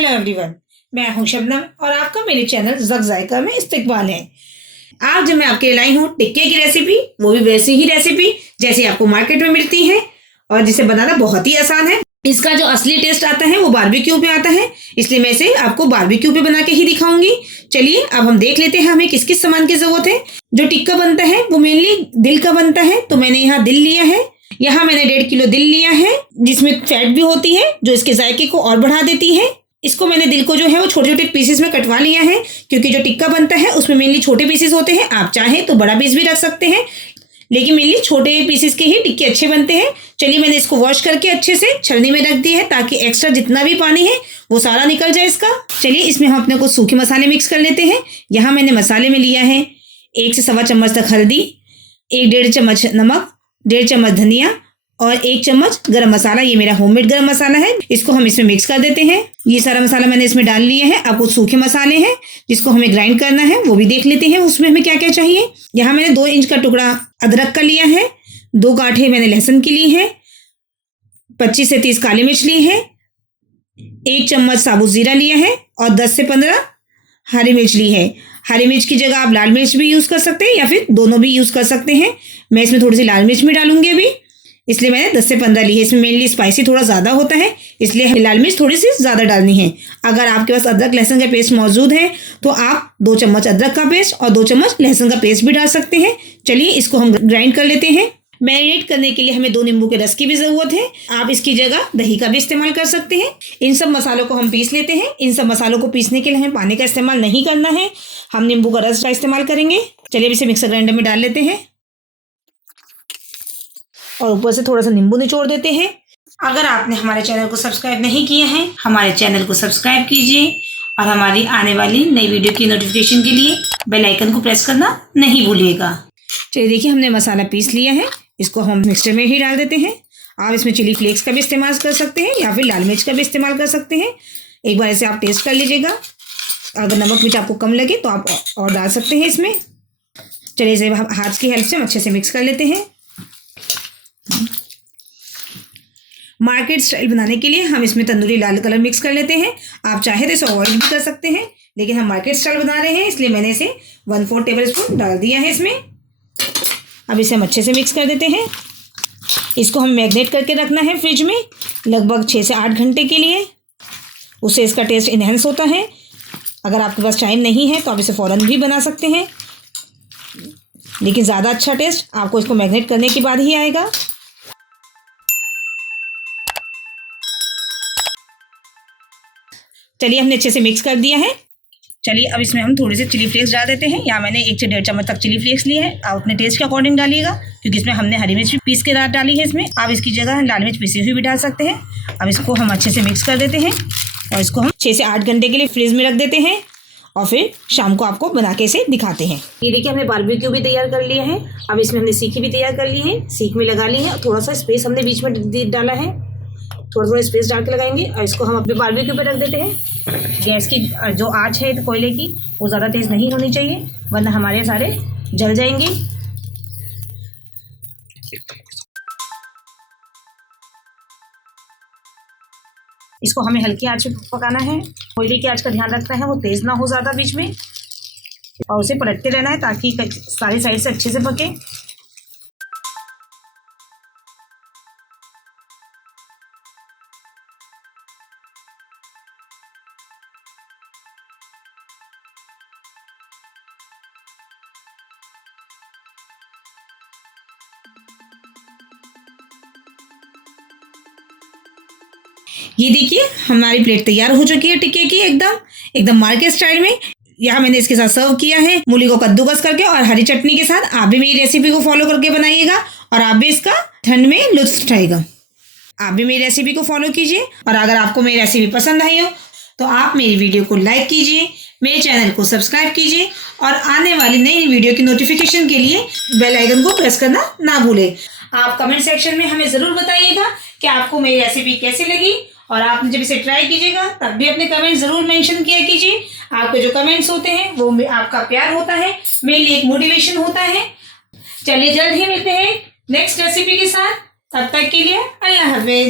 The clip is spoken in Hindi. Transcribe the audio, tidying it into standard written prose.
हेलो एवरीवन, मैं हूं शबनम और आपका मेरे चैनल ज़क ज़ायका में इस्तकबाल है। आज जब मैं आपके लिए लाई हूं टिक्के की रेसिपी, वो भी वैसी ही रेसिपी जैसे आपको मार्केट में मिलती है और जिसे बनाना बहुत ही आसान है। इसका जो असली टेस्ट आता है वो बारबेक्यू पे आता है, इसलिए मैं इसे आपको बारबेक्यू पे बना के ही दिखाऊंगी। चलिए अब हम देख लेते हैं हमें किस किस सामान की जरूरत है। जो टिक्का बनता है वो मेनली दिल का बनता है, तो मैंने यहाँ दिल लिया है। यहाँ मैंने 1.5 किलो दिल लिया है, जिसमें फैट भी होती है जो इसके जायके को और बढ़ा देती है। इसको मैंने दिल को जो है वो छोटे छोटे पीसेस में कटवा लिया है, क्योंकि जो टिक्का बनता है उसमें मेनली छोटे पीसेस होते हैं। आप चाहें तो बड़ा पीस भी रख सकते हैं, लेकिन मेनली छोटे पीसेस के ही टिक्के अच्छे बनते हैं। चलिए मैंने इसको वॉश करके अच्छे से छलनी में रख दिया है, ताकि एक्स्ट्रा जितना भी पानी है वो सारा निकल जाए इसका। चलिए इसमें हम अपने को सूखे मसाले मिक्स कर लेते हैं। यहाँ मैंने मसाले में लिया है 1 से सवा चम्मच तक हल्दी, 1-1.5 चम्मच नमक, 1.5 चम्मच धनिया और 1 चम्मच गरम मसाला। ये मेरा होममेड गरम मसाला है, इसको हम इसमें मिक्स कर देते हैं। ये सारा मसाला मैंने इसमें डाल लिया है। अब कुछ सूखे मसाले हैं जिसको हमें ग्राइंड करना है, वो भी देख लेते हैं उसमें हमें क्या क्या चाहिए। यहाँ मैंने 2 इंच का टुकड़ा अदरक का लिया है, 2 गांठें मैंने लहसुन की ली है, 25 से 30 काली मिर्च ली है, 1 चम्मच साबुत जीरा लिया है और 10 से 15 हरी मिर्च ली है। हरी मिर्च की जगह आप लाल मिर्च भी यूज़ कर सकते हैं या फिर दोनों भी यूज़ कर सकते हैं। मैं इसमें थोड़ी सी लाल मिर्च भी डालूंगी अभी, इसलिए मैंने 10 से 15 ली है। इसमें मेनली स्पाइसी थोड़ा ज़्यादा होता है, इसलिए लाल मिर्च थोड़ी सी ज़्यादा डालनी है। अगर आपके पास अदरक लहसुन का पेस्ट मौजूद है तो आप 2 चम्मच अदरक का पेस्ट और 2 चम्मच लहसुन का पेस्ट भी डाल सकते हैं। चलिए इसको हम ग्राइंड कर लेते हैं। मैरिनेट करने के लिए हमें 2 नींबू के रस की भी ज़रूरत है। आप इसकी जगह दही का भी इस्तेमाल कर सकते हैं। इन सब मसालों को हम पीस लेते हैं। इन सब मसालों को पीसने के लिए हमें पानी का इस्तेमाल नहीं करना है, हम नींबू का रस का इस्तेमाल करेंगे। चलिए अब इसे मिक्सर ग्राइंडर में डाल लेते हैं और ऊपर से थोड़ा सा नींबू निचोड़ देते हैं। अगर आपने हमारे चैनल को सब्सक्राइब नहीं किया है, हमारे चैनल को सब्सक्राइब कीजिए और हमारी आने वाली नई वीडियो की नोटिफिकेशन के लिए बेल आइकन को प्रेस करना नहीं भूलिएगा। चलिए देखिए हमने मसाला पीस लिया है, इसको हम मिक्सर में ही डाल देते हैं। आप इसमें चिली फ्लेक्स का भी इस्तेमाल कर सकते हैं या फिर लाल मिर्च का भी इस्तेमाल कर सकते हैं। एक बार ऐसे आप टेस्ट कर लीजिएगा, अगर नमक मिर्च आपको कम लगे तो आप और डाल सकते हैं इसमें। चलिए इसे हाथ की हेल्प से हम अच्छे से मिक्स कर लेते हैं। मार्केट स्टाइल बनाने के लिए हम इसमें तंदूरी लाल कलर मिक्स कर लेते हैं। आप चाहे तो इसे अवॉइड भी कर सकते हैं, लेकिन हम मार्केट स्टाइल बना रहे हैं इसलिए मैंने इसे 1/4 टेबल स्पून डाल दिया है इसमें। अब इसे हम अच्छे से मिक्स कर देते हैं। इसको हम मैरिनेट करके रखना है फ्रिज में लगभग 6 से 8 घंटे के लिए, उससे इसका टेस्ट इन्हेंस होता है। अगर आपके पास टाइम नहीं है तो आप इसे फ़ौरन भी बना सकते हैं, लेकिन ज़्यादा अच्छा टेस्ट आपको इसको मैरिनेट करने के बाद ही आएगा। चलिए हमने अच्छे से मिक्स कर दिया है। चलिए अब इसमें हम थोड़े से चिली फ्लेक्स डाल देते हैं। यहाँ मैंने 1 से 1.5 चम्मच तक चिली फ्लेक्स लिए हैं। आप अपने टेस्ट के अकॉर्डिंग डालिएगा, क्योंकि इसमें हमने हरी मिर्च भी पीस के डाली है इसमें। आप इसकी जगह लाल मिर्च पीसी हुई भी डाल सकते हैं। अब इसको हम अच्छे से मिक्स कर देते हैं और इसको हम 6 से 8 घंटे के लिए फ्रिज में रख देते हैं और फिर शाम को आपको बना के इसे दिखाते हैं। ये देखिए हमने बारबेक्यू भी तैयार कर लिया है। अब इसमें हमने सीखी भी तैयार कर ली है, सीख में लगा ली है और थोड़ा सा स्पेस हमने बीच में डाला है। थोड़ा स्पेस डाल के लगाएंगे और इसको हम अपने बारबेक्यू पे रख देते हैं। गैस की जो आंच है तो कोयले की वो ज़्यादा तेज़ नहीं होनी चाहिए, वरना हमारे सारे जल जाएंगे। इसको हमें हल्की आंच पे पकाना है। कोयले की आंच का ध्यान रखना है, वो तेज़ ना हो ज़्यादा बीच में, और उसे पलटते रहना है ताकि सारी साइड से अच्छे से पके। ये देखिए हमारी प्लेट तैयार हो चुकी है टिक्के की, एकदम मार्केट स्टाइल में। यहाँ मैंने इसके साथ सर्व किया है मूली को कद्दूकस करके और हरी चटनी के साथ। आप भी मेरी रेसिपी को फॉलो करके बनाइएगा और आप भी इसका ठंड में लुत्फ उठाइएगा। आप भी मेरी रेसिपी को फॉलो कीजिए और अगर आपको मेरी रेसिपी पसंद आई हो तो आप मेरी वीडियो को लाइक कीजिए, मेरे चैनल को सब्सक्राइब कीजिए और आने वाली नई वीडियो की नोटिफिकेशन के लिए बेल आइकन को प्रेस करना ना भूलें। आप कमेंट सेक्शन में हमें ज़रूर बताइएगा कि आपको मेरी रेसिपी कैसी लगी, और आपने जब इसे ट्राई कीजिएगा तब भी अपने कमेंट ज़रूर मेंशन किया कीजिए। आपके जो कमेंट्स होते हैं वो आपका प्यार होता है, मेरे लिए एक मोटिवेशन होता है। चलिए जल्द ही मिलते हैं नेक्स्ट रेसिपी के साथ, तब तक के लिए अल्लाह हाफिज़।